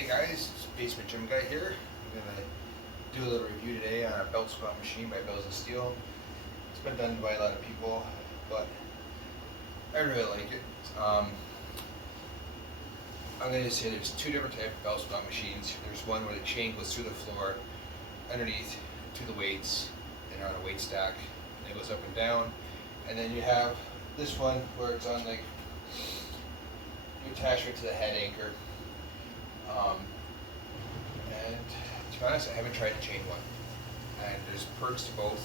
Hey guys, it's Basement Gym Guy here. I'm gonna do a little review today on a belt squat machine by Bells of Steel. It's been done by a lot of people, but I really like it. I'm gonna say there's two different types of belt squat machines. There's one where the chain goes through the floor, underneath to the weights, and on a weight stack, and it goes up and down. And then you have this one where it's on like you attach it to the head anchor. And to be honest, I haven't tried the chain one. And there's perks to both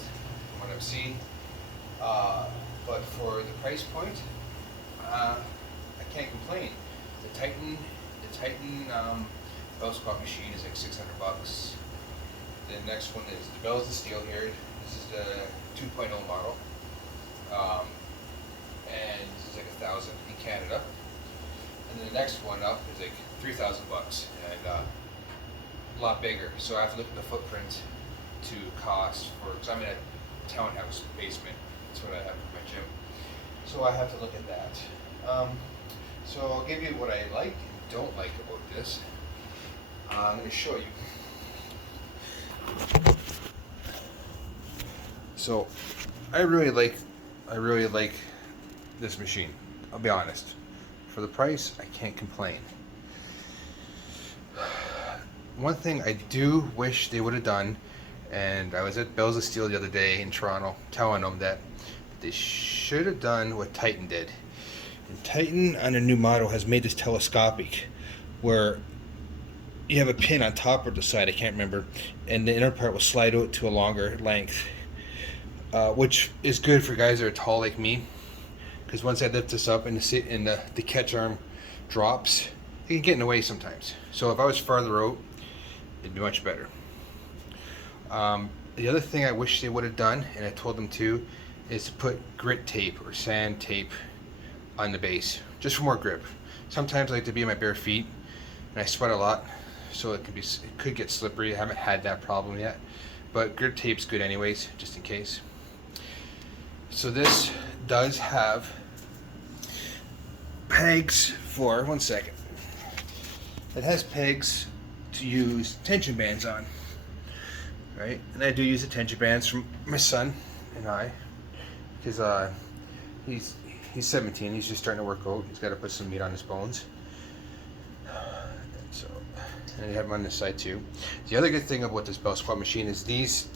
from what I've seen. But for the price point, I can't complain. The Titan belt squat machine is like $600. The next one is the Bells of Steel here. This is the 2.0 model. And this is like $1,000 in Canada. And then the next one up is like $3,000 and a lot bigger. So I have to look at the footprint to cost for, because I'm in a townhouse basement. That's what I have for my gym. So I have to look at that. So I'll give you what I like and don't like about this. I'm going to show you. So I really like this machine. I'll be honest. For the price, I can't complain. One thing I do wish they would have done, and I was at Bells of Steel the other day in Toronto telling them that they should have done what Titan did. And Titan on a new model has made this telescopic where you have a pin on top or the side, I can't remember, and the inner part will slide out to a longer length, which is good for guys that are tall like me. Because once I lift this up and the catch arm drops, it can get in the way sometimes. So if I was farther out, it'd be much better. The other thing I wish they would have done, and I told them to, is to put grit tape or sand tape on the base, just for more grip. Sometimes I like to be on my bare feet, and I sweat a lot, so it could get slippery. I haven't had that problem yet, but grit tape's good anyways, just in case. So this does have pegs for, one second. It has pegs to use tension bands on, right? And I do use the tension bands from my son and I, because he's 17. He's just starting to work out. He's got to put some meat on his bones. And I have them on this side too. The other good thing about this belt squat machine is these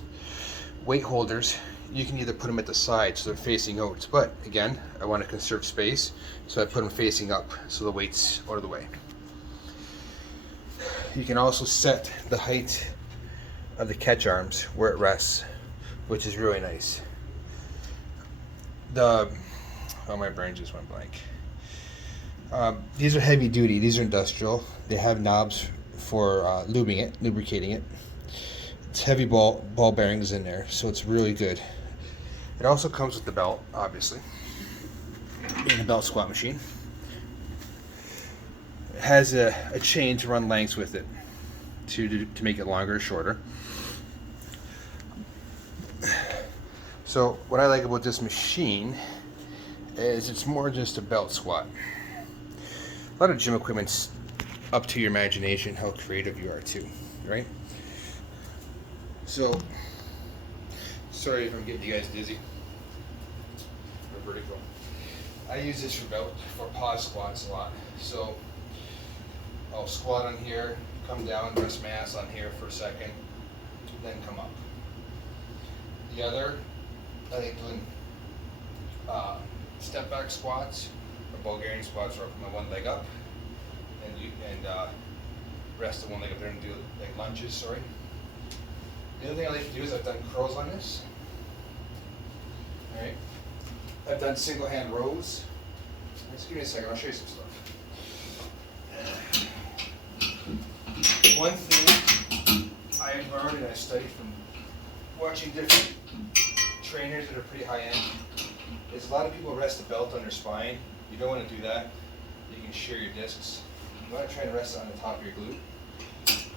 weight holders. You can either put them at the side so they're facing out, but again, I want to conserve space, so I put them facing up so the weight's out of the way. You can also set the height of the catch arms where it rests, which is really nice. My brain just went blank. These are heavy duty, these are industrial. They have knobs for lubricating it. It's heavy ball bearings in there, so it's really good. It also comes with the belt, obviously, in a belt squat machine. It has a chain to run lengths with it to make it longer or shorter. So what I like about this machine is it's more just a belt squat. A lot of gym equipment's up to your imagination, how creative you are too, right? So, sorry if I'm getting you guys dizzy or vertical. I use this for pause squats a lot. So I'll squat on here, come down, rest my ass on here for a second, then come up. The other, I like doing step back squats or Bulgarian squats where I put my one leg up and rest the one leg up there and do like lunges, sorry. The other thing I like to do is I've done curls on this. Alright. I've done single hand rows. Just give me a second, I'll show you some stuff. One thing I learned and I studied from watching different trainers that are pretty high end is a lot of people rest the belt on their spine. You don't want to do that. You can shear your discs. You want to try and rest it on the top of your glute.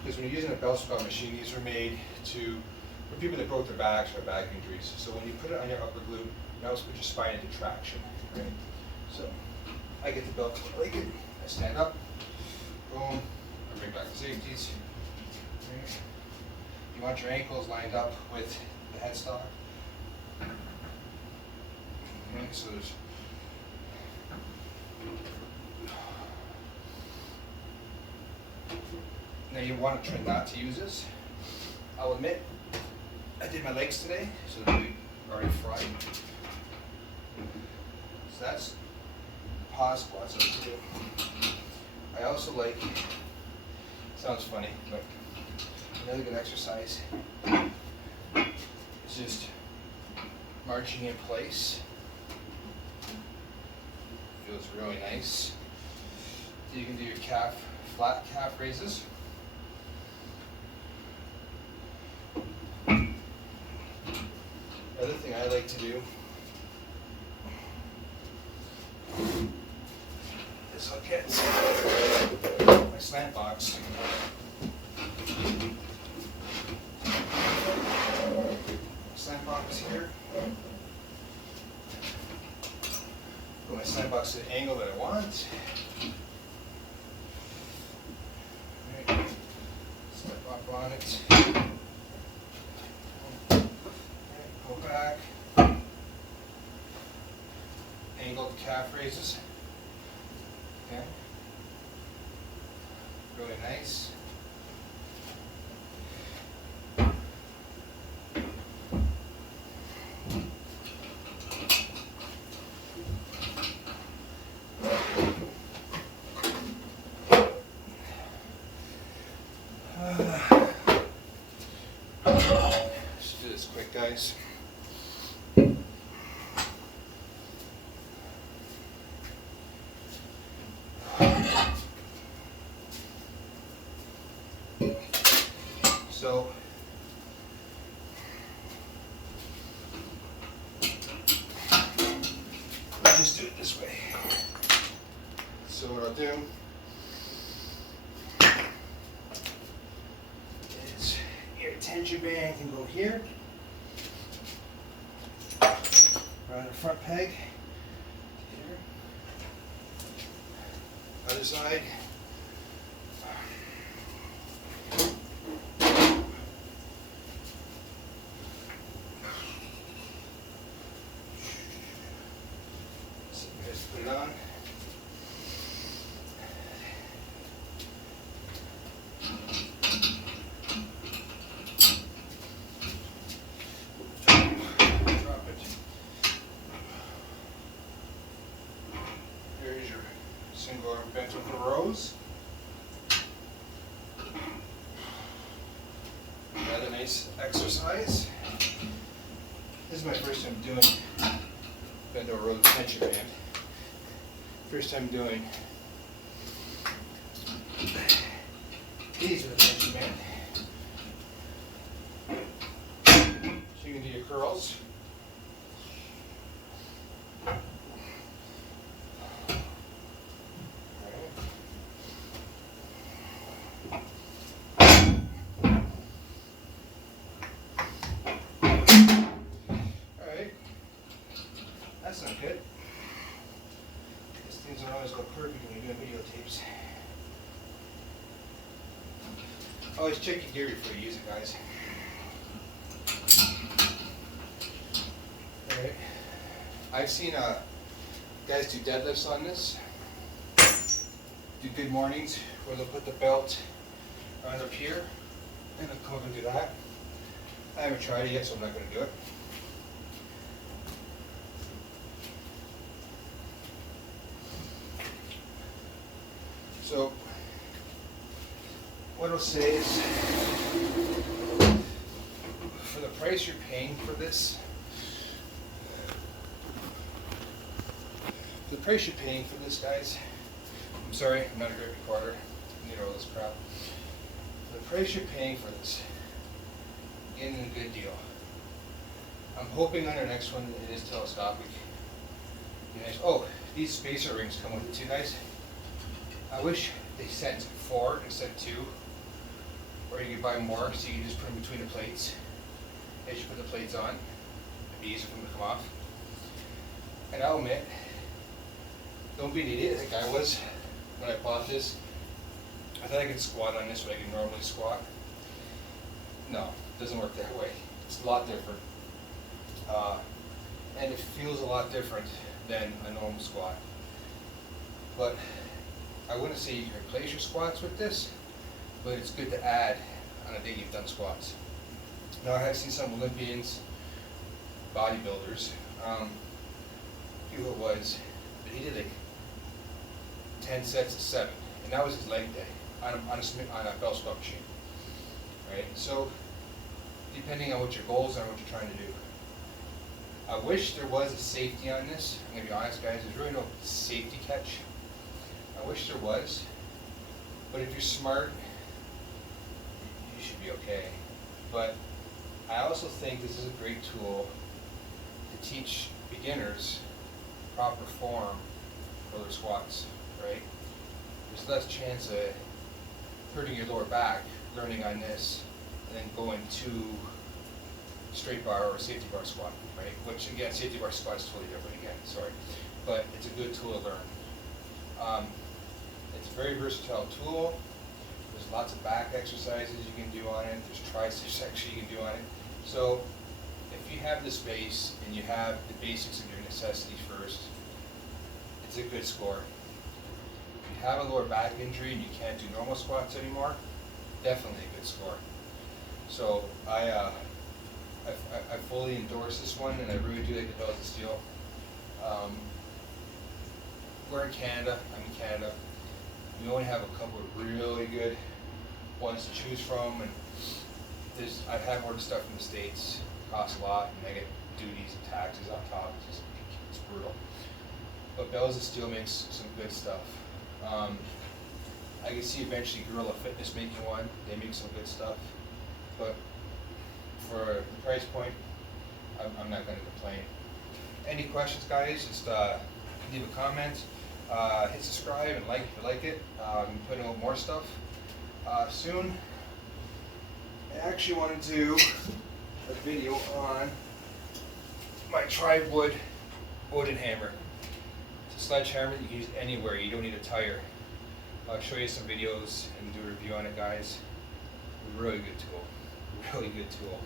Because when you're using a belt squat machine, these are made for people that broke their backs or back injuries. So when you put it on your upper glute, you also put your spine into traction, right? So I get the belt like it. I stand up, boom, bring back the safeties. Okay. You want your ankles lined up with the headstock. Okay, so there's now you want to try not to use this. I'll admit, I did my legs today, so they'll be already fried. So that's pause squats. I also like, sounds funny, but another good exercise is just marching in place. Feels really nice. You can do your flat calf raises. Other thing I like to do is look at my slant box. Slant box here. Put my slant box to the angle that I want. Right. Step up on it. Go back. Angled calf raises. Okay. Really nice. Let's do this quick, guys. So let's just do it this way. So what I'll do is your tension band can go here, around the front peg, here, other side. Put it on. Drop it. Here's your single arm bent over rows. Another nice exercise. This is my first time doing bent over rows tension band. First time doing these with a tension band. So you can do your curls. Alright. That's not good. Things don't always go perfect when you're doing videotapes. Always check your gear before you use it, guys. Alright. I've seen guys do deadlifts on this. Do good mornings where they'll put the belt right up here and they'll come up and do that. I haven't tried it yet, so I'm not going to do it. So, what I'll say is, for the price you're paying for this, guys, I'm sorry, I'm not a great recorder, I need all this crap. For the price you're paying for this, you're getting a good deal. I'm hoping on our next one it is telescopic. Nice. Oh, these spacer rings come with it too, guys. I wish they sent 4 instead of 2, or you could buy more so you can just put them between the plates. As you put the plates on, it'd be easier for them to come off. And I'll admit, don't be an idiot like I was when I bought this. I thought I could squat on this way I can normally squat. No, it doesn't work that way. It's a lot different. And it feels a lot different than a normal squat. But I wouldn't say you can replace your squats with this, but it's good to add on a day you've done squats. Now I have seen some Olympians, bodybuilders, who it was, but he did like 10 sets of 7, and that was his leg day on a bell squat machine, right? So depending on what your goals are and what you're trying to do. I wish there was a safety on this. I'm going to be honest, guys, there's really no safety catch. I wish there was, but if you're smart, you should be okay. But I also think this is a great tool to teach beginners proper form for their squats, right? There's less chance of hurting your lower back learning on this and then going to straight bar or safety bar squat, right? Which again, safety bar squat is totally different again, sorry. But it's a good tool to learn. It's a very versatile tool. There's lots of back exercises you can do on it. There's triceps actually you can do on it. So if you have the space and you have the basics of your necessities first, it's a good score. If you have a lower back injury and you can't do normal squats anymore, definitely a good score. So I fully endorse this one, and I really do like the bells of steel. We're in Canada. I'm in Canada. We only have a couple of really good ones to choose from, and I've had more stuff from the States. It costs a lot, and I get duties and taxes on top. It's brutal. But Bells of Steel makes some good stuff. I can see eventually Gorilla Fitness making one. They make some good stuff. But for the price point, I'm not going to complain. Any questions, guys? Just leave a comment. Hit subscribe and like if you like it. I'm putting out more stuff soon. I actually want to do a video on my tri-wood wooden hammer. It's a sledgehammer that you can use anywhere. You don't need a tire. I'll show you some videos and do a review on it, guys. Really good tool. Really good tool.